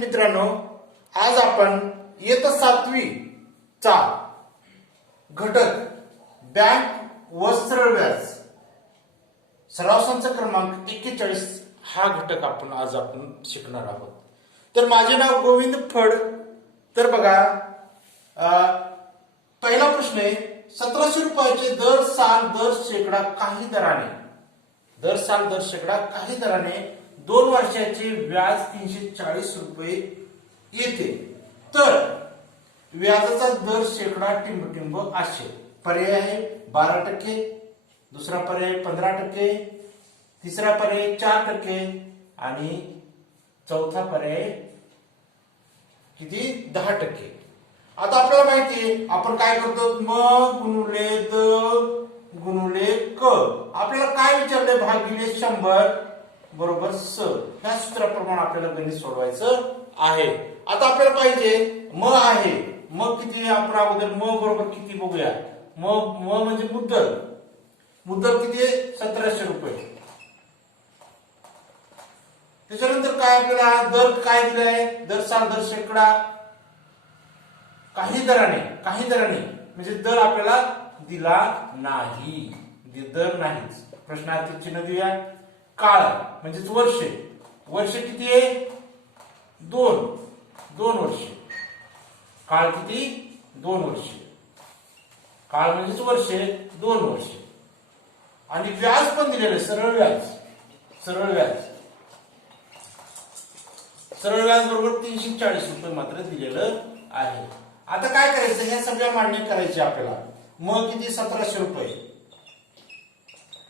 मित्रांनो, आज आपण इयत्ता 7वी चा घटक बँक व सरळ व्याज सराव संच क्रमांक 41 हा घटक आज आपण शिकणार आहोत. तर माझे नाव गोविंद फड. तर बघा, पहिला प्रश्न आहे, 1700 रुपयाचे दर साल दर शेकडा काही दराने 2 वर्षाचे व्याज 340 रुपये येते, तर व्याजाचा दर शेकडा टिंबटिंब असेल. पर्याय आहे 12%, दुसरा पर्याय 15%, तिसरा पर्याय 4% आणि चौथा पर्याय किती 10%. आता आपल्याला माहिती आहे आपण काय करतो, म गुणुले द गुणुले क. आपल्याला काय विचारले, भागिले 100 बरोबर स. ह्या सूत्राप्रमाणे आपल्याला गणित सोडवायचं आहे. आता आपल्याला पाहिजे म आहे, मग किती आपण अगोदर म बरोबर किती बघूया. म म्हणजे मुद्दल किती आहे 1700 रुपये. त्याच्यानंतर काय आपल्याला दर काय दिलाय, दर साल दर शेकडा काही दराने म्हणजे दर आपल्याला दिला नाही, दर नाहीच. प्रश्नार्थी चिन्ह देऊया. काळ म्हणजेच वर्ष किती आहे 2 वर्ष. काळ किती 2 वर्ष. काळ म्हणजेच वर्ष 2 वर्ष. आणि व्याज पण दिलेलं आहे, सरळ व्याज बरोबर 340 रुपये मात्र दिलेलं आहे. आता काय करायचं, ह्या सगळ्या मांडणी करायची आपल्याला. मग किती 1700 रुपये,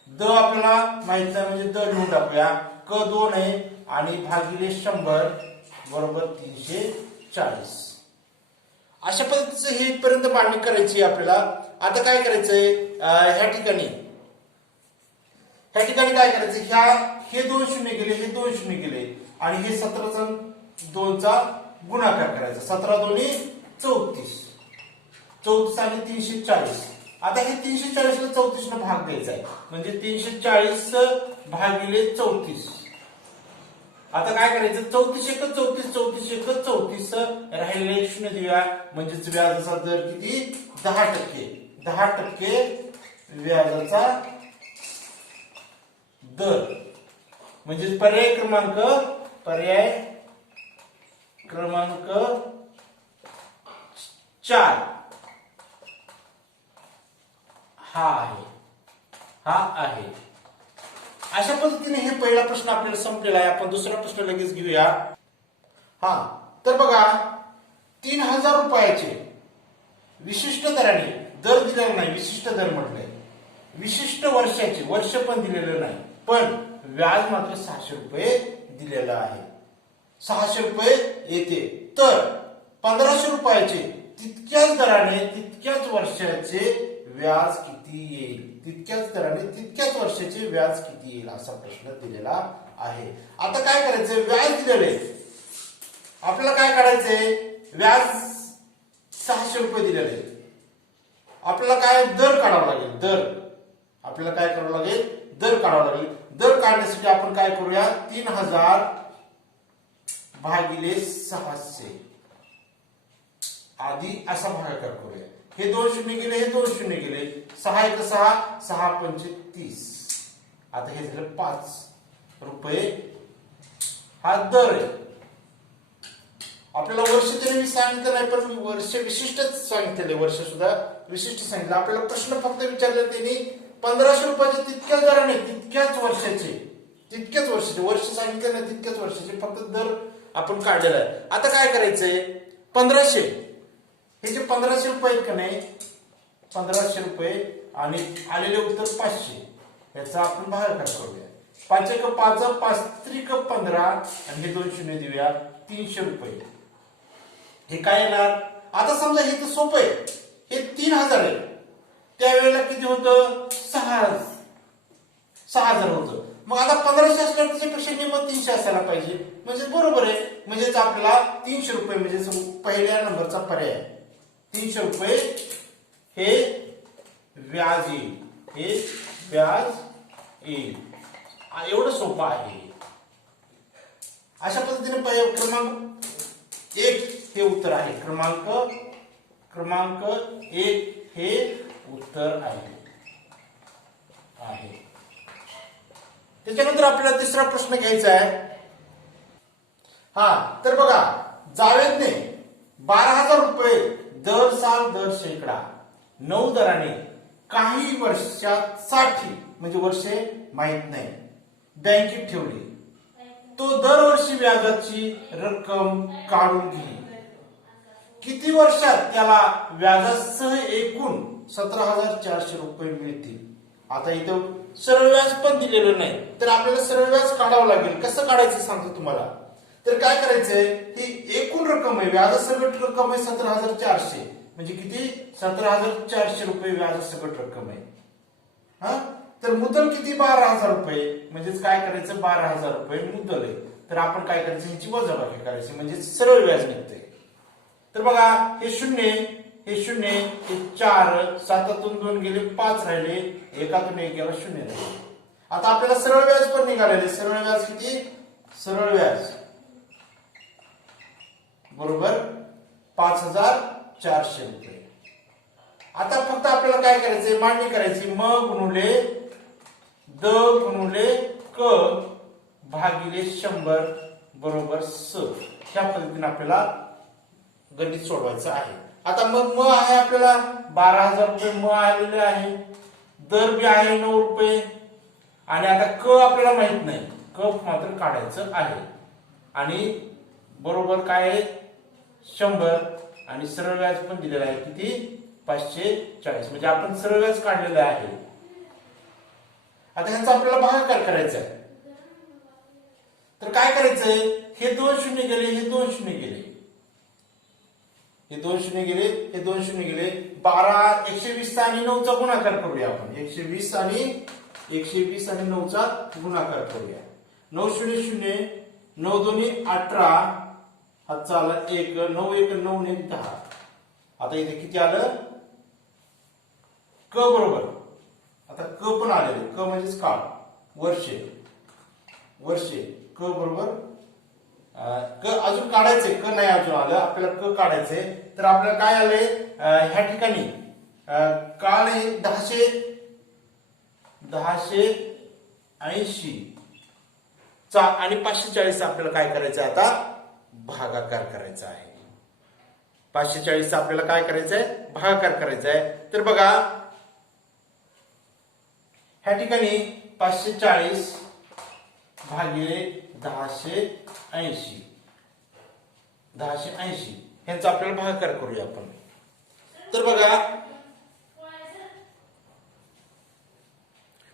द आपल्याला माहित नाही म्हणजे द लिहून टाकूया. क 2 आहे आणि भागिले 100 बरोबर 340. अशा पद्धतीचं ही पर्यंत मांडणी करायची आपल्याला. आता काय करायचंय, ह्या ठिकाणी काय करायचं, हे 2 शून्य गेले, हे 2 शून्य गेले आणि हे 17चा 2चा गुणाकार करायचा. 17 दोन्ही 34 आणि 340. आता हे 340 ला 34 न भाग द्यायचा आहे, म्हणजे 340 भागिले 34. आता काय करायचं, 34 एक 34 राहिले 0 देऊया, म्हणजेच व्याजाचा दर किती 10% व्याजाचा दर. म्हणजे पर्याय क्रमांक 4 हा आहे. अशा पद्धतीने हे पहिला प्रश्न आपल्याला संपलेला आहे. आपण दुसरा प्रश्न लगेच घेऊया. तर बघा, 3000 रुपयाचे विशिष्ट दराने, दर दिलेला नाही, विशिष्ट दर म्हटलंय. विशिष्ट वर्षाचे, वर्ष पण दिलेलं नाही, पण व्याज मात्र 600 रुपये दिलेलं आहे. 600 रुपये येते, तर 1500 रुपयाचे तितक्याच दराने तितक्याच वर्षाचे व्याज किती येईल, तितक्याच दराने तितक्याच वर्षाचे व्याज किती येईल असा प्रश्न दिलेला आहे. आता काय करायचंय, व्याज दिलेले आपल्याला काय काढायचंय, व्याज 600 रुपये दिलेले, आपल्याला काय दर काढावा लागेल. दर काढण्यासाठी आपण काय करूया, 3000 भागिले 600 आधी असा भागाकार करूया. हे 2 शून्य गेले, हे 2 शून्य गेले, 6 एक 6, 6 पंचे 30. आता हे झालं 5 रुपये हा दर आहे. आपल्याला वर्ष त्याने सांगितलं नाही, पण वर्ष विशिष्टच सांगितले, वर्ष सुद्धा विशिष्ट सांगितलं. आपल्याला प्रश्न फक्त विचारले त्यांनी 1500 रुपयाचे तितक्याच दराने तितक्याच वर्षाचे वर्ष सांगितले नाही, तितक्याच वर्षाचे फक्त दर आपण काढलेला आहे. आता काय करायचंय, 1500 हे जे 1500 रुपये आहेत का नाही, 1500 रुपये आणि आलेले उत्तर 500, याचा आपण भागाकार करूया. 5 एक 5, 5 त्रिक 15 आणि हे 2 शून्य देऊया, 300 रुपये. हे काय येणार. आता समजा हे तर सोपं आहे, हे 3000 आहे, त्यावेळेला किती होतं 6000 होतं. मग आता 1500 असल्यावर त्याच्यापेक्षा निम्मं 300 असायला पाहिजे, म्हणजे बरोबर आहे. म्हणजेच आपल्याला 300 रुपये म्हणजे पहिल्या नंबरचा पर्याय 300 रुपये हे व्याज येईल. एवढं सोपं आहे. अशा पद्धतीने क्रमांक एक हे उत्तर आहे. क्रमांक 1 हे उत्तर आहे. त्याच्यानंतर आपल्याला तिसरा प्रश्न घ्यायचा आहे. तर बघा, जावेदने 12,000 रुपये दर साल दर शेकडा 9 दराने काही वर्षासाठी, म्हणजे वर्षे माहित नाही, बँकेत ठेवली. तो दरवर्षी व्याजाची रक्कम काढून घेईल. किती वर्षात त्याला व्याजासह एकूण 17,400 रुपये मिळतील? आता इथं सरळ व्याज पण दिलेलं नाही, तर आपल्याला सरळ व्याज काढावं लागेल. कसं काढायचं सांगतो तुम्हाला. तर काय करायचंय, ही एकूण रक्कम आहे, व्याजासकट रक्कम आहे 17,400, म्हणजे किती? 17,400 रुपये व्याजासकट रक्कम आहे. तर मुद्दल किती? 12,000 रुपये. म्हणजेच काय करायचं, 12,000 रुपये मुद्दल आहे. तर आपण काय करायचं, ह्याची वजाबाकी करायची, म्हणजे सरळ व्याज निघतंय. तर बघा, हे शून्य, हे शून्य, हे 4, 7तून 2 गेले, 5 राहिले, एकातून 1 गेला, 0 राहिले. आता आपल्याला सरळ व्याज पण निघालेले. सरळ व्याज किती? सरळ व्याज बरोबर 5,400 रुपये. आता फक्त आपल्याला काय करायचंय, मांडणी करायची. म गुणुले द गुणुले क भागिले 100 बरोबर स. ह्या पद्धतीने आपल्याला गणित सोडवायचं आहे. आता मग म आहे आपल्याला 12,000 रुपये म आलेले आहे. दर बी आहे 9 रुपये. आणि आता क आपल्याला माहित नाही, क मात्र काढायचं आहे. आणि बरोबर काय आहे 100. आणि सरळ व्याज पण दिलेलं आहे किती? 540. म्हणजे आपण सरळ व्याज काढलेलं आहे. आता ह्यांचा आपल्याला भागाकार करायचा आहे. तर काय करायचंय, हे 2 शून्य गेले, हे 2 शून्य गेले, हे 2 शून्य गेले, हे 2 शून्य गेले. 120 आणि 9चा गुणाकार करूया आपण. 120 आणि 9चा गुणाकार करूया. 9 शून्य शून्य, 9 दोन्ही 18, हातचा आला 1, 9 1 9 1 10. आता इथे किती आलं? क बरोबर. आता क पण आलेले. क म्हणजेच काळ, वर्षे, वर्षे. क बरोबर क अजून काढायचंय. क नाही अजून आलं, आपल्याला क काढायचंय. तर आपल्याला काय आलंय, ह्या ठिकाणी काळ आहे 1080 चा आणि 540 आपल्याला काय करायचं, आता भागाकार करायचा आहे. 540 आपल्याला काय करायचंय, भागाकार करायचा आहे. तर बघा, ह्या ठिकाणी 540 भागिले 1080 ह्यांचा आपल्याला भागाकार करूया आपण. तर बघा,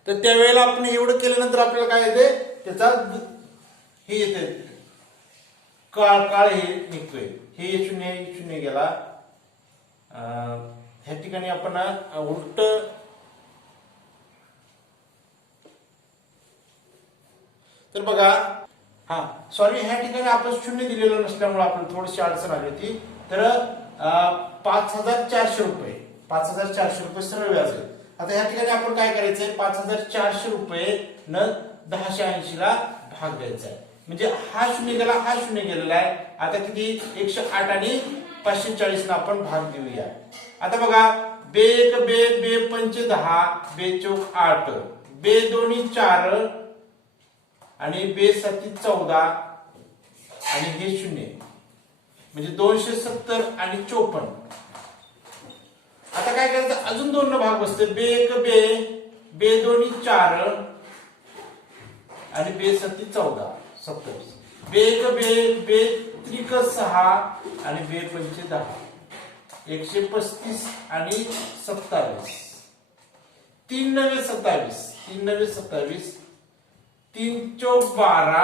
तर त्यावेळेला आपण एवढं केल्यानंतर आपल्याला काय येते, त्याचा हे येते, काळ हे निघतोय. हे शून्य गेला. ह्या ठिकाणी आपण उलट तर बघा, सॉरी, ह्या ठिकाणी आपण शून्य दिलेलं नसल्यामुळे आपल्याला थोडीशी अडचण आली होती. तर 5,400 रुपये, 5,400 रुपये सरळ व्याज आहे. आता ह्या ठिकाणी आपण काय करायचंय, 5,400 रुपये न 1080 ला भाग द्यायचा आहे. म्हणजे हा शून्य गेला, हा शून्य गेलेला आहे. आता किती, 108 आणि 540 ना आपण भाग देऊया. आता बघा, बे 1 बे 5 10, बे 4 8, बे 2 4 आणि बे 7 14 आणि हे शून्य, म्हणजे 270 आणि 54. आता काय करायचं, अजून 2 न भाग बसते. बे 1 बे 2 4 आणि बे 7 14 27. बे 1 बे 3 6 आणि बे 5 10, 135 आणि 27. 3 9 27, 3 9 27, 3 4 12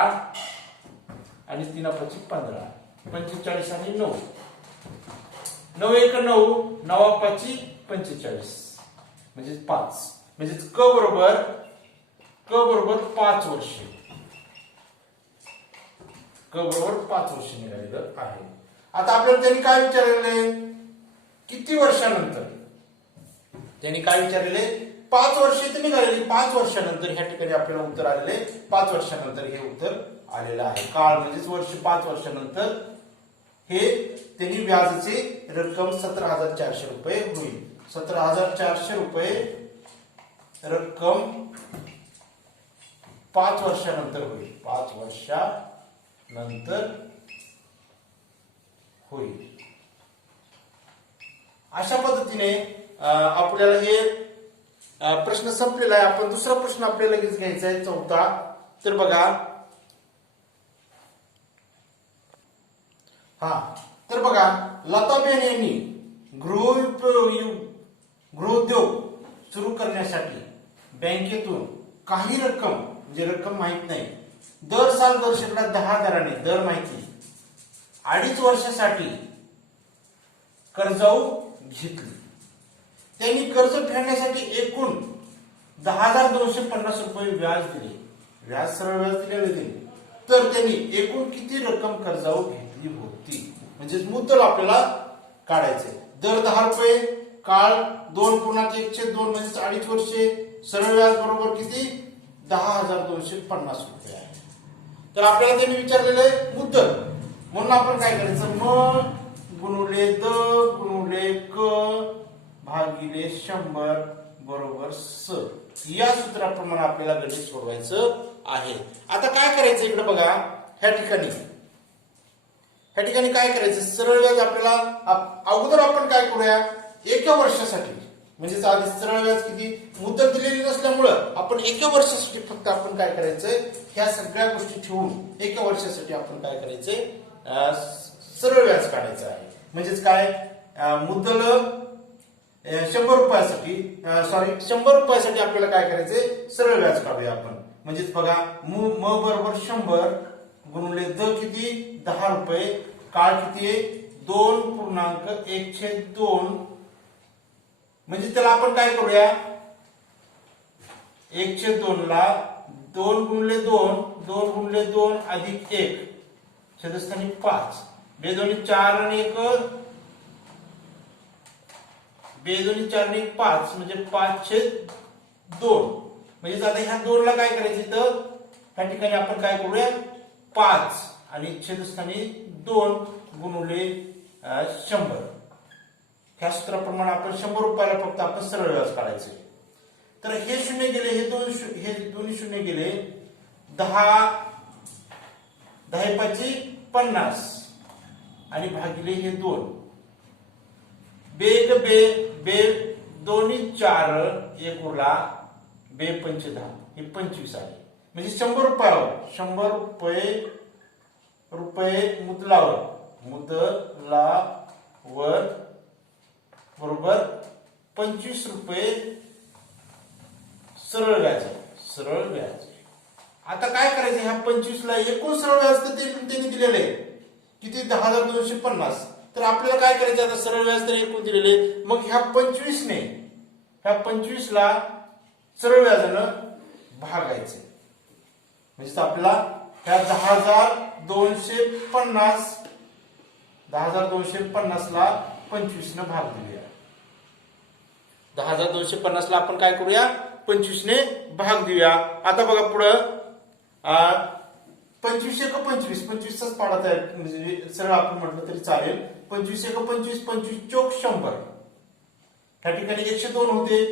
आणि 3 5 15, 45 आणि 9, 9 1 9, 9 5 45, म्हणजे 5. म्हणजे क बरोबर 5 वर्ष. क बरोबर 5 वर्ष निघालेलं आहे. आता आपल्याला त्यांनी काय विचारलेले, किती वर्षानंतर? त्यांनी काय विचारलेले, 5 वर्षे तर निघालेली. 5 वर्षानंतर ह्या ठिकाणी आपल्याला उत्तर आलेले. 5 वर्षानंतर हे उत्तर आलेलं आहे. काळ म्हणजेच वर्ष, 5 वर्षानंतर हे त्यांनी व्याजाची रक्कम 17,400 रुपये होईल. 17,400 रुपये रक्कम 5 वर्षानंतर होईल. 5 वर्षानंतर होईल. अशा पद्धतीने आपल्याला हे प्रश्न संपलेला आहे. आपण दुसरा प्रश्न आपल्याला लगेच घ्यायचा आहे, चौथा. तर बघा, तर बघा, लताबेन यांनी गृहोद्योग सुरू करण्यासाठी बँकेतून काही रक्कम, म्हणजे रक्कम माहित नाही, दर साल दर शेकडा 10 दराने दर माहिती 2.5 वर्षासाठी कर्जाऊ घेतली. त्यांनी कर्ज फेडण्यासाठी एकूण 10,250 रुपये व्याज दिले. व्याज सरळ व्याज दिले. तर त्यांनी एकूण किती रक्कम कर्जाऊ घेतली होती, म्हणजे मुद्दल आपल्याला काढायचे. दर 10 रुपये, काळ 2.1/2 म्हणजे 2.5 वर्षे, सरळ व्याज बरोबर किती 10,250 रुपये आहे. तर आपल्याला त्यांनी विचारलेले मुद्दल, म्हणून आपण काय करायचं, म गुणुले द गुणुले क भागिले 100 बरोबर स, या सूत्राप्रमाणे आपल्याला गणित सोडवायचं आहे. आता काय करायचं, इकडे बघा, ह्या ठिकाणी काय करायचं, सरळ व्याज आपल्याला अगोदर आपण काय करूया, एका वर्षासाठी, म्हणजे आधी सरळ व्याज किती, मुदत दिलेली नसल्यामुळं आपण एका वर्षासाठी फक्त आपण काय करायचंय, ह्या सगळ्या गोष्टी ठेवून एका वर्षासाठी आपण काय करायचंय, सरळ व्याज काढायचं आहे. म्हणजेच काय, मुद्दल 100 रुपयासाठी 100 रुपयासाठी आपल्याला काय करायचंय, सरळ व्याज काढूया आपण. म्हणजेच बघा, म बरोबर 100 गुणुले द किती 10 रुपये, काळ किती आहे 2.1/2, म्हणजे त्याला आपण काय करूया, 1/2 ला 2 गुणिले 2, 2 गुणिले 2 अधिक 1 छेदस्थानी 5, बेदोनी 4 आणि 1 बेदोनी 4 आणि 1 5, म्हणजे 5/2. म्हणजे आता ह्या 2 ला काय करायचं, तर त्या ठिकाणी आपण काय करूया, 5 आणि छेदस्थानी 2 गुणुले 100. ह्या सूत्राप्रमाणे आपण 100 रुपयाला फक्त आपण सरळ व्याज काढायचे. तर हे शून्य गेले, हे दोन्ही शून्य गेले, 10/5 आणि भागिले हे 2, बे दोन्ही 4 1 उरला, बे 5 10, हे 25 आहे. म्हणजे 100 रुपयावर 100 रुपये मुदलावर बरोबर 25 रुपये सरळ व्याज आहे. आता काय करायचं, ह्या 25 ला एकूण सरळ व्याज त्यांनी दिलेले किती 10,250. तर आपल्याला काय करायचं, आता सरळ व्याज तर एकूण दिलेले, मग ह्या 25 ला सरळ व्याजानं भागायचे. म्हणजे आपल्याला ह्या 10,250 ला 25 ने भाग दिलेला. 10,250 ला आपण काय करूया, 25 ने भाग देऊया. आता बघा पुढं 25 1 25 चाच पाडा तयार, म्हणजे सरळ आपण म्हटलं तरी चालेल. 25 1 25 25 चौक 100. त्या ठिकाणी 102 होते,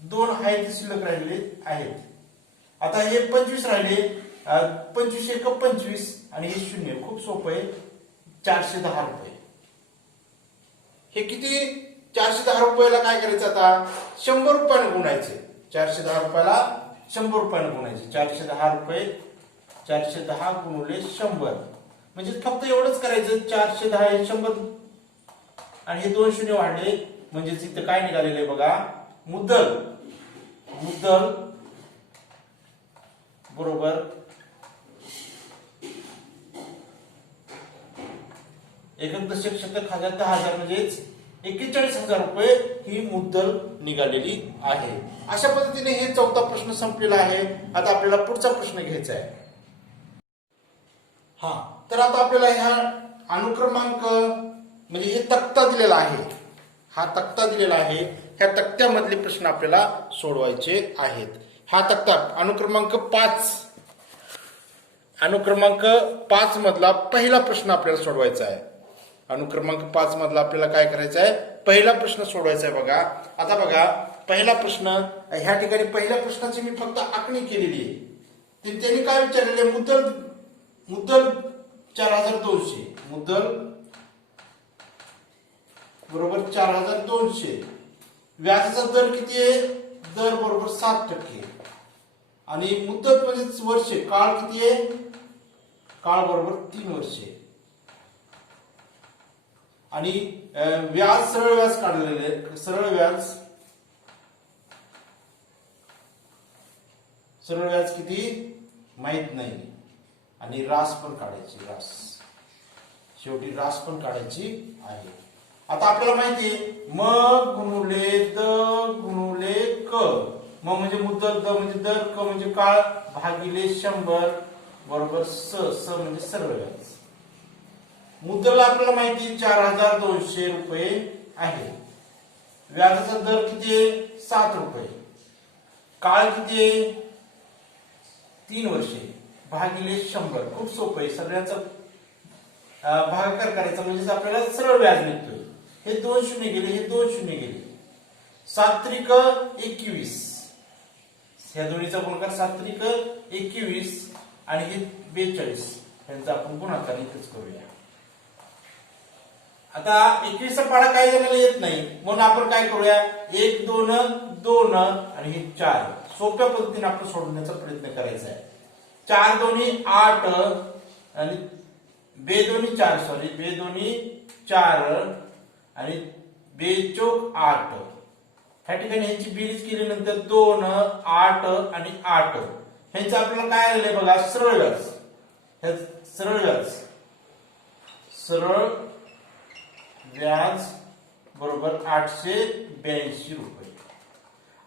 2 आहेत शिल्लक राहिले आहेत. आता हे 25 राहिले, 25 1 25 आणि हे 0, खूप सोपं आहे, 410 रुपये. हे किती, 410 रुपयाला काय करायचं, आता 100 रुपयाने गुणायचे. 410 रुपयाला 100 रुपयाने गुणायचे. 410 रुपये 410 गुणुले 100, म्हणजे फक्त एवढंच करायचं, 410 हे 100 आणि हे 2 शून्य वाढले, म्हणजे इथं काय निघालेले बघा, मुद्दल बरोबर एकक दशक शतक हजार 10,000 म्हणजेच 41,000 रुपये ही मुद्दल निघालेली आहे. अशा पद्धतीने हे चौथा प्रश्न संपलेला आहे. आता आपल्याला पुढचा प्रश्न घ्यायचा आहे. तर आता आपल्याला ह्या अनुक्रमांक म्हणजे हे तक्ता दिलेला आहे, हा तक्ता दिलेला आहे, ह्या तक्त्यामधले प्रश्न आपल्याला सोडवायचे आहेत. हा तक्ता अनुक्रमांक 5 अनुक्रमांक 5 मधला पहिला प्रश्न आपल्याला सोडवायचा आहे. अनुक्रमांक 5 मधला आपल्याला काय करायचं आहे, पहिला प्रश्न सोडवायचा आहे. बघा आता बघा पहिला प्रश्न, ह्या ठिकाणी पहिल्या प्रश्नाची मी फक्त आखणी केलेली आहे. त्यांनी काय विचारलेले, मुद्दल 4200, मुद्दल बरोबर 4200, व्याजाचा दर किती आहे, दर बरोबर 7%, आणि मुदत म्हणजे वर्षे, काळ किती आहे, काळ बरोबर 3 वर्षे, आणि व्याज सरळ व्याज काढलेले आहे. सरळ व्याज किती माहित नाही, आणि रास पण काढायची, रास शेवटी रास पण काढायची आहे. आता आपल्याला माहिती आहे म गुणुले द गुणुले क, म म्हणजे मुदत, द म्हणजे दर, क म्हणजे काळ, भागिले 100 बरोबर स म्हणजे सरळ व्याज. मुद्दल आपल्याला माहिती 4200 रुपये आहे. व्याजाचा दर किती आहे, 7 रुपये, काळ किती आहे 3 वर्षे, भागिले 100. खूप सोपं आहे, सगळ्यांचा भागाकार करायचा म्हणजे आपल्याला सरळ व्याज मिळतोय. हे 2 शून्य गेले, हे 2 शून्य गेले, 7 त्रिक 21, ह्या दोन्हीचा गुणाकार 7 त्रिक 21 आणि हे 42, यांचा आपण गुणाकार इथेच करूया. आता 21 चा पाडा काही जणांना येत नाही, म्हणून आपण काय करूया, 1 2 2 आणि हे 4 सोप्या पद्धतीने आपण सोडवण्याचा प्रयत्न करायचा आहे. 4 दोन्ही 8 आणि बे दोन्ही 4, सॉरी बे दोन्ही 4 आणि बे चौक 8. ह्या ठिकाणी ह्यांची बेरीज केल्यानंतर 2 8 आणि 8, ह्यांचं आपल्याला काय आलेलं आहे बघा, सरळ व्याज. सरळ व्याज बरोबर 882 रुपये.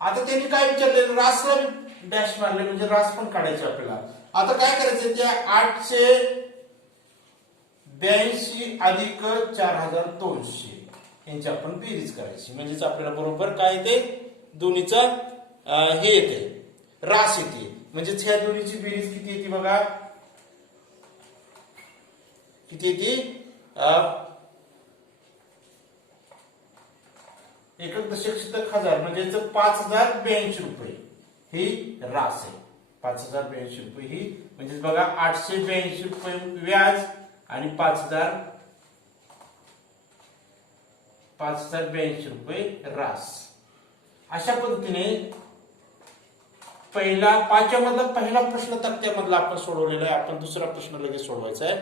आता त्यांनी काय विचारले, रासला डॅश मारले म्हणजे रास पण काढायचे आपल्याला. आता काय करायचं, त्या 882 अधिक 4200 यांची आपण बेरीज करायची, म्हणजेच आपल्याला बरोबर काय येते, दोन्हीचा हे येते, रास येते. म्हणजेच ह्या दोन्हीची बेरीज किती येते बघा, किती येते, 1.1000 म्हणजे 5082 रुपये ही रास आहे. 5082 रुपये ही म्हणजे बघा 882 रुपये व्याज आणि 5082 रुपये रास. अशा पद्धतीने पहिला 5 मधला पहिला प्रश्न तक्त्यामधला आपण सोडवलेला आहे. आपण दुसरा प्रश्न लगेच सोडवायचा आहे.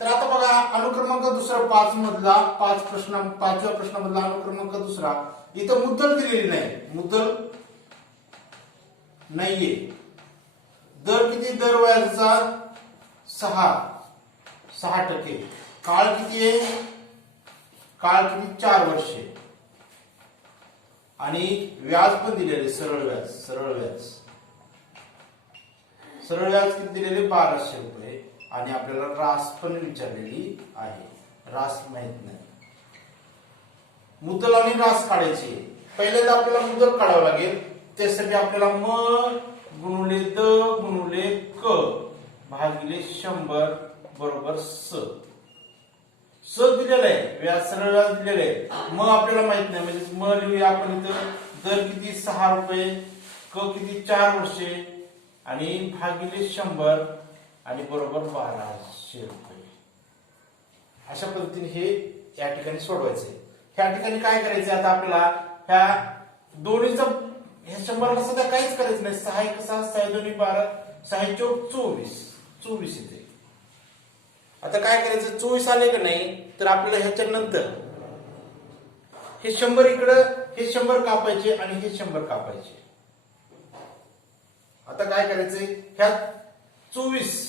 तर आता बघा अनुक्रमांक दुसरा 5 मधला 5व्या प्रश्नामधला अनुक्रमांक दुसरा. इथं मुद्दल दिलेली नाही, मुद्दल नाहीये. दर किती, दर व्याजाचा 6%. काळ किती आहे, काळ किती 4 वर्षे, आणि व्याज पण दिलेले सरळ व्याज किती दिलेले 1200 रुपये, आणि आपल्याला रास पण विचारलेली आहे. रास माहित नाही. मुद्दल आणि रास काढायची. पहिल्यांदा आपल्याला मुद्दल काढावं लागेल. त्यासाठी आपल्याला म गुणुले द गुणुले क भागिले 100 बरोबर स दिलेलं आहे. व्याज सरळ व्याज दिलेलं आहे. म आपल्याला माहित नाही, म्हणजे म लिहूया आपण इथं. दर किती 6 रुपये, क किती 4 वर्षे, आणि भागिले 100 आणि बरोबर 1200 रुपये. अशा पद्धतीने हे या ठिकाणी सोडवायचे. ह्या ठिकाणी काय करायचं, आता आपल्याला ह्या दोन्हीचा हे 100 सध्या काहीच करायचं नाही. 6 1 6 6 2 12 6 चौक 24 येते. आता काय करायचं, 24 आले का नाही, तर आपल्याला ह्याच्या नंतर हे 100 इकडं, हे 100 कापायचे आणि हे 100 कापायचे. आता काय करायचंय, ह्यात 24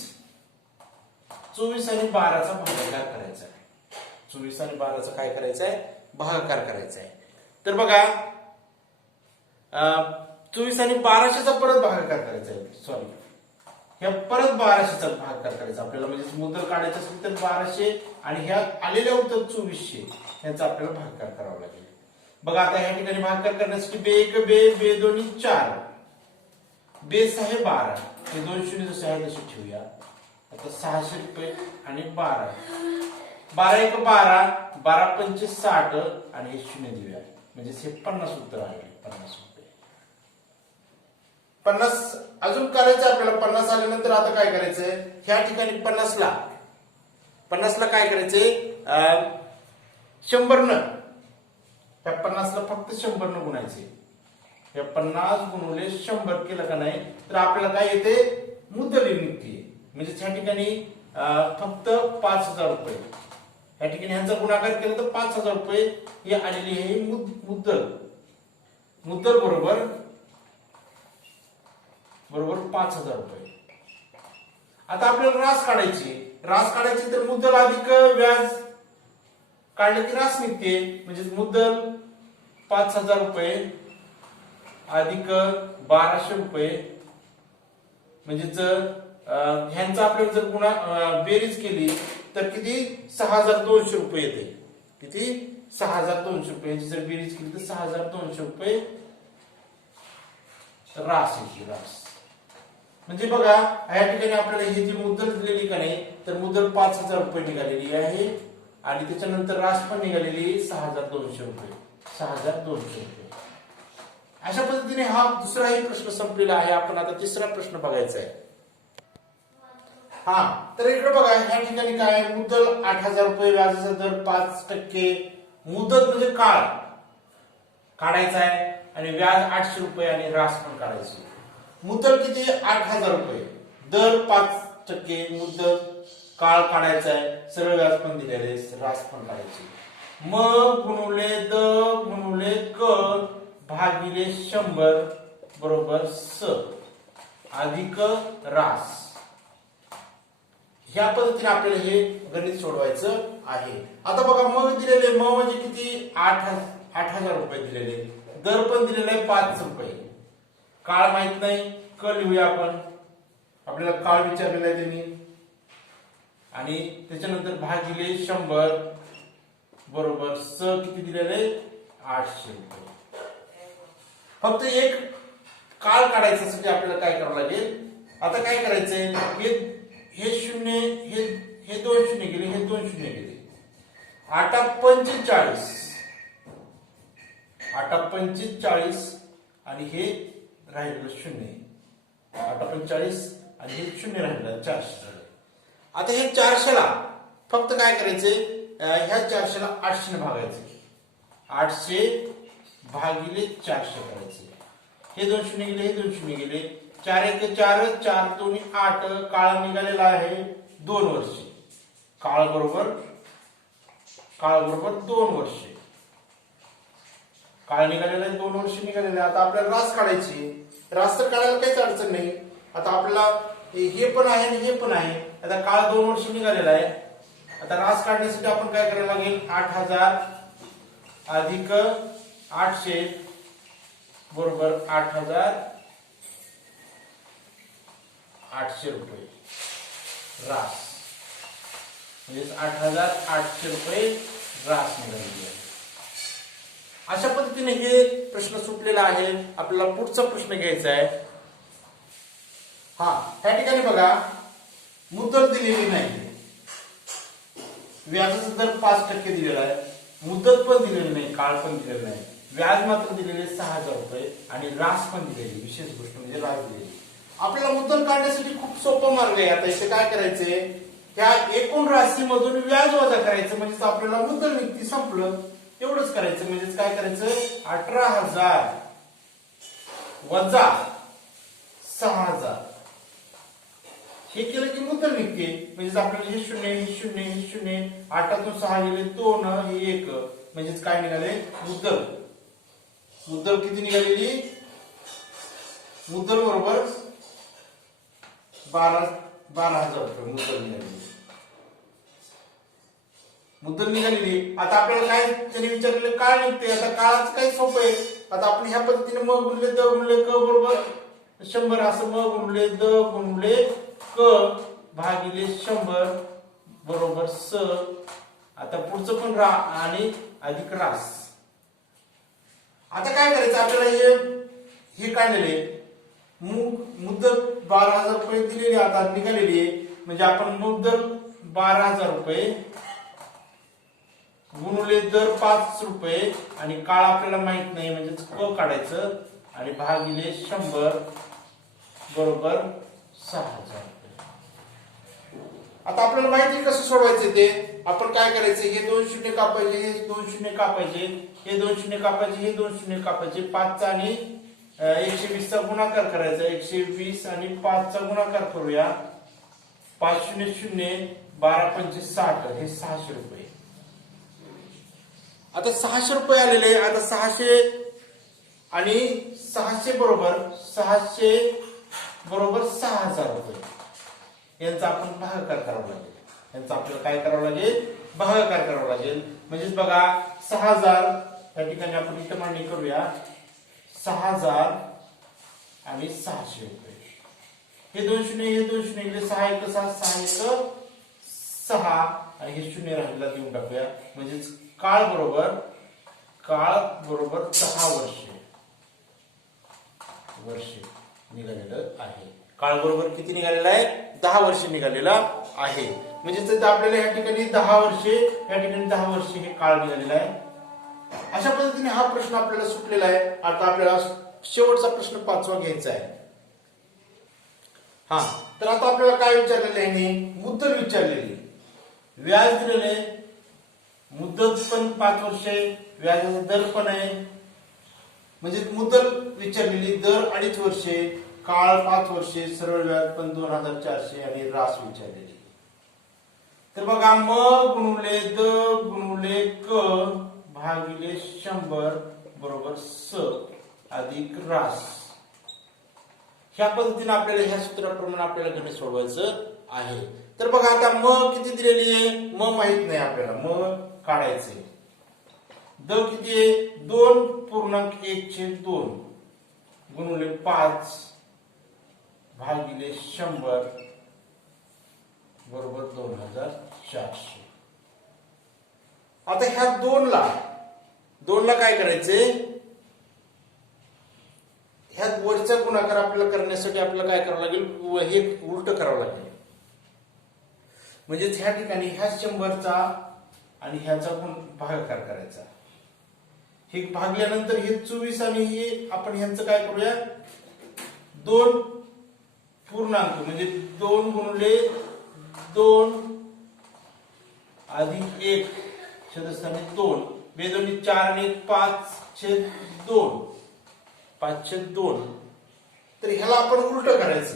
आणि 12चा भागाकार करायचा आहे. 24 आणि 12चा काय करायचा आहे, भागाकार करायचा आहे. तर बघा 24 आणि 1200चा परत भागाकार करायचा आहे. सॉरी, ह्या परत 1200चा भागाकार करायचा आपल्याला. म्हणजे मुद्दल काढायचं असेल तर 1200 आणि ह्या आलेल्या उत्तर 2400 यांचा आपल्याला भागाकार करावा लागेल. बघा आता ह्या ठिकाणी भागाकार करण्यासाठी बे 1 बे 2 4 बेस आहे 12, हे 2 शून्य जसे आहे तसे ठेवूया. आता 600 रुपये आणि 12, 12 एक 12, 12 पंचे 60 आणि हे शून्य देऊया, म्हणजे हे 50 उत्तर आहे. 50 रुपये. 50 अजून करायचं आपल्याला. 50 आल्यानंतर आता काय करायचंय, ह्या ठिकाणी 50 ला काय करायचंय, 100 न, त्या 50 ला फक्त 100 न गुणायचे. हे 50 गुणुले 100 केलं का नाही तर आपल्याला काय येते, मुद्दल निघते. म्हणजे त्या ठिकाणी फक्त 5000 रुपये, या ठिकाणी ह्यांचा गुणाकार केला तर 5000 रुपये हे आलेली आहे मुद्दल. मुद्दल बरोबर 5000 रुपये. आता आपल्याला रास काढायची तर मुद्दल अधिक व्याज काढलं की रास निघते. म्हणजे मुद्दल 5000 रुपये अधिक 1200 रुपये, म्हणजे जर ह्यांचा आपल्याला जर बेरीज केली तर किती, 6200 रुपये येते. किती, 6200 रुपये. जर बेरीज केली तर 6200 रुपये रास येते. रास म्हणजे बघा या ठिकाणी आपल्याला ही जी मुद्दल दिलेली का नाही तर मुद्दल 5000 रुपये निघालेली आहे आणि त्याच्यानंतर रास पण निघालेली 6200 रुपये. 6200 रुपये. अशा पद्धतीने हा दुसराही प्रश्न संपलेला आहे. आपण आता तिसरा प्रश्न बघायचा आहे. तर इकडे बघा ह्या ठिकाणी काय आहे, मुद्दल 8000 रुपये, व्याजाचा दर 5%, मुदत म्हणजे काळ काढायचा आहे आणि व्याज 800 रुपये आणि रास पण काढायची. मुद्दल किती, 8000 रुपये, दर 5%, मुद्दत, काळ काढायचा आहे, सरळ व्याज पण दिलेले, रास पण काढायची. म गुणुले द गुणुले क भागिले 100 बरोबर स अधिक रास. ह्या पद्धतीने आपल्याला हे गणित सोडवायचं आहे. आता बघा मग दिलेले, म म्हणजे किती, 8000 रुपये दिलेले, दर पण दिलेला आहे 5 रुपये, काळ माहित नाही, क लिहूया आपण, आपल्याला काळ विचारलेला आहे त्यांनी, आणि त्याच्यानंतर भागिले 100 बरोबर स किती दिलेले, 800 रुपये. फक्त एक काळ काढायच्यासाठी आपल्याला काय करावं लागेल, आता काय करायचंय, हे शून्य, हे 2 शून्य गेले, हे 2 शून्य गेले, 8 45, 8 45 आणि हे राहिलेलं शून्य, 8 45 आणि हे शून्य राहिलेलं 400 झालं. आता हे 400 ला फक्त काय करायचे, ह्या 400 ला 800 ने भागायचे, 800 भागिले 400 करायचे. हे 2 शून्य गेले, हे 2 शून्य गेले, 4 1 4, 4 2 8, काळ निघालेला आहे 2 वर्ष, काळ बरोबर 2 वर्ष, काळ निघालेला आहे 2 वर्ष निघालेले. आता आपल्याला रास काढायची, रास तर काढायला काहीच अडचण नाही. आता आपल्याला हे पण आहे आणि हे पण आहे. आता काळ 2 वर्ष निघालेला आहे. आता रास काढण्यासाठी आपण काय करायला लागेल, 8000 अधिक 800 बरोबर 8800 रुपये रास, म्हणजे 8800 रुपये रास निघालेली आहे. अशा पद्धतीने हे प्रश्न सुटलेला आहे. आपल्याला पुढचा प्रश्न घ्यायचा आहे. त्या ठिकाणी बघा मुद्दल दिलेली नाही, व्याजाचा दर 5% दिलेला आहे, मुदत पण दिलेली नाही, काळ पण दिलेला नाही, व्याज मात्र दिलेले 6000 रुपये आणि रास पण दिलेली. विशेष गोष्ट म्हणजे रास दिलेली. आपल्याला मुद्दल काढण्यासाठी खूप सोपा मार्ग आहे. आता इथे काय करायचंय, त्या एकूण राशीमधून व्याज वजा करायचं, म्हणजे आपल्याला मुद्दल निघती, संपलं. एवढंच करायचं. म्हणजे काय करायचं, 18000 वजा 6000 हे केलं की मुद्दल निघते. म्हणजे आपल्याला हे शून्य, हे शून्य, हे शून्य, 8तून 6 गेले 2, हे 1, म्हणजेच काय निघाले, मुद्दल. मुद्दल किती निघालेली, मुद्दल बरोबर 12000 रुपये मुद्दल निघालेली. मुद्दल निघालेली. आता आपल्याला काय त्यांनी विचारलेलं, काळ निघते. आता काळाचं काही सोपं आहे. आता आपण ह्या पद्धतीने म गुणले द गुणले क बरोबर 100, असं म गुणले द गुणले क भागिले 100 बरोबर स. आता पुढचं पण रा आणि अधिक रास. आता काय करायचं, आपल्याला हे काढलेले मुद्दल 12,000 रुपये दिलेली आता निघालेली आहे, म्हणजे आपण मुद्दल 12,000 रुपये गुणुले दर 5 रुपये आणि काळ आपल्याला माहित नाही म्हणजे क काढायचं आणि भागिले 100 बरोबर 6,000 रुपये. आता आपल्याला माहिती कसं सोडवायचं ते. आपण काय करायचं, हे 2 शून्य कापायचे, हे 2 शून्य कापायचे, हे 2 शून्य कापायचे, हे 2 शून्य कापायचे, 5 चा आणि 120 चा गुणाकार करायचा. 120 आणि 5 चा गुणाकार करूया. 5 शून्य शून्य 12 पंचे 60 हे 600 रुपये. आता 600 रुपये आलेले. आता 600 आणि 600 बरोबर 6,000 रुपये यांचा आपण भागाकार करावा लागेल. यांचा आपल्याला काय करावं लागेल, भागाकार करावा लागेल. म्हणजेच बघा 6,000 या ठिकाणी आपण इथं मांडणी करूया. 6,000 आणि 600 रुपये. हे 2 शून्य हे 2 शून्य गेले. 6 1 6 6 1 6 आणि हे शून्य राहिलेला देऊन टाकूया. म्हणजेच काळ बरोबर 10 वर्षे निघालेलं आहे. काळ बरोबर किती निघालेला आहे, 10 वर्षे निघालेला आहे. म्हणजे आपल्याला या ठिकाणी 10 वर्षे, या ठिकाणी 10 वर्षे हे काळ निघालेला आहे. अशा पद्धतीने हा प्रश्न आपल्याला सुटलेला आहे. आता आपल्याला शेवटचा प्रश्न 5वा घ्यायचा आहे. हा, तर आता आपल्याला काय विचारलेलं आहे, मुद्दल विचारलेली, व्याज दिलेले, मुद्दत पण 5 वर्षे, व्याजाचा दर पण आहे. म्हणजे मुद्दल विचारलेली, दर 2.5 वर्षे, काळ 5 वर्षे, सरळ व्याज पण 2,400 आणि रास विचारलेली. तर बघा म गुणुले द गुणुले क भागिले 100 बरोबर स अधिक रास. ह्या पद्धतीने आपल्याला ह्या सूत्राप्रमाणे आपल्याला गणित सोडवायचं आहे. तर बघा आता म किती दिलेली आहे, म माहित नाही आपल्याला, म काढायचे. द किती आहे, 2.1/2 गुणुले 5 भागिले 100 बरोबर 2,400. आता ह्या 2 ला काय करायचे, ह्या वरचा गुणाकार आपल्याला करण्यासाठी आपल्याला काय करावं लागेल, हे उलट करावं लागेल. म्हणजे ह्या ठिकाणी ह्या 100चा आणि ह्याचा गुण भागाकार करायचा. हे भागल्यानंतर हे 24 आणि हे आपण ह्यांचं काय करूया, 2 पूर्णांक म्हणजे 2 गुणिले 2 अधिक 1 छेदस्थानी 2 बेदोनी 4 आणि 5/2 5/2. तर ह्याला आपण उलट करायचं.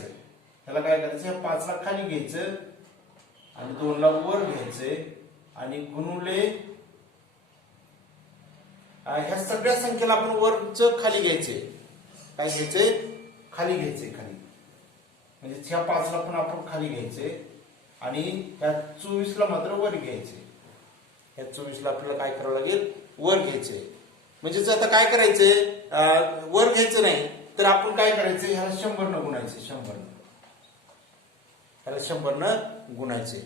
ह्याला काय करायचं, ह्या 5 ला खाली घ्यायचं आणि 2 ला वर घ्यायचे आणि गुणुले ह्या सगळ्या संख्येला आपण वरच खाली घ्यायचे. काय घ्यायचे, खाली घ्यायचे, खाली. म्हणजे ह्या 5 ला पण आपण खाली घ्यायचे आणि ह्या 24 ला मात्र वर घ्यायचे. ह्या 24 ला आपल्याला काय करावं लागेल, वर घ्यायचे. म्हणजे आता काय करायचे, वर घ्यायचं नाही तर आपण काय करायचं, ह्याला 100 न गुणायचे. 100 ह्याला 100 न गुणायचे.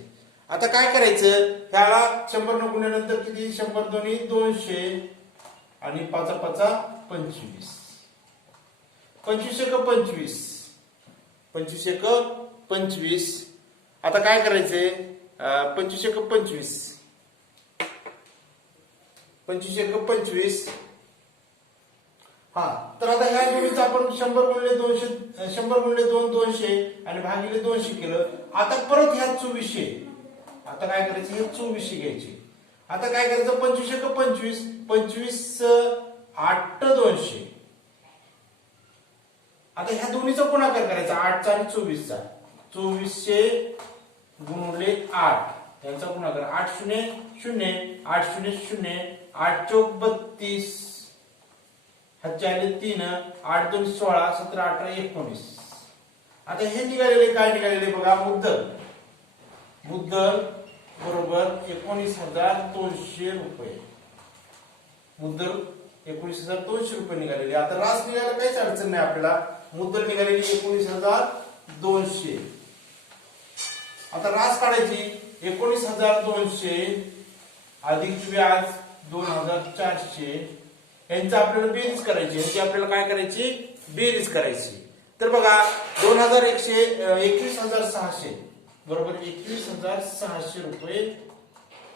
आता काय करायचं, ह्याला 100 न गुणल्यानंतर किती, 100 दोन्ही 200 आणि 5 5 25 25 1 25 25 1 25. आता काय करायचे, 25 1 25 25 1 25. हा, तर आता ह्या युनिटचं आपण 100 गुणिले 200 100 गुणिले 2 200 आणि भागिले 200 केलं. आता परत ह्या 2400, आता काय करायचं, हे 2400 घ्यायचे. आता काय करायचं, 25 1 25 25 8 200. आता ह्या दोन्हीचा गुणाकार करायचा, 8 चा आणि 24 चा. 2400 गुणिले 8 यांचा गुणाकार, 8 0 0 8 0 0 8 चौक 32 3 8 2 16 17 18 19. आता हे निघालेले काय निघालेले बघा, मुद्दल बरोबर 19,200 रुपये. मुद्दल 19,200 रुपये निघालेले. आता रास निघायला काहीच अडचण नाही आपल्याला. मुद्दल निघालेली 19,200. आता रास काढायची, 19,200 अधिक व्याज 2,400 यांची आपल्याला बेरीज करायची. यांची आपल्याला काय करायची, बेरीज करायची. तर बघा 21,600 बरोबर 21,600 रुपये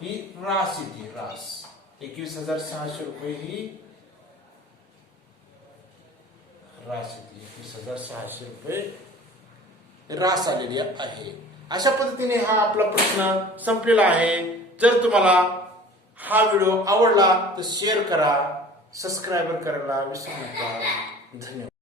ही रास येते. रास 21,600 रुपये ही रास येते. 21,600 रुपये रास आलेली आहे. अशा पद्धतीने हा आपला प्रश्न संपलेला आहे. जर तुम्हाला हा व्हिडिओ आवडला तर शेअर करा, सबस्क्राईब करायला विसरू नका. धन्यवाद.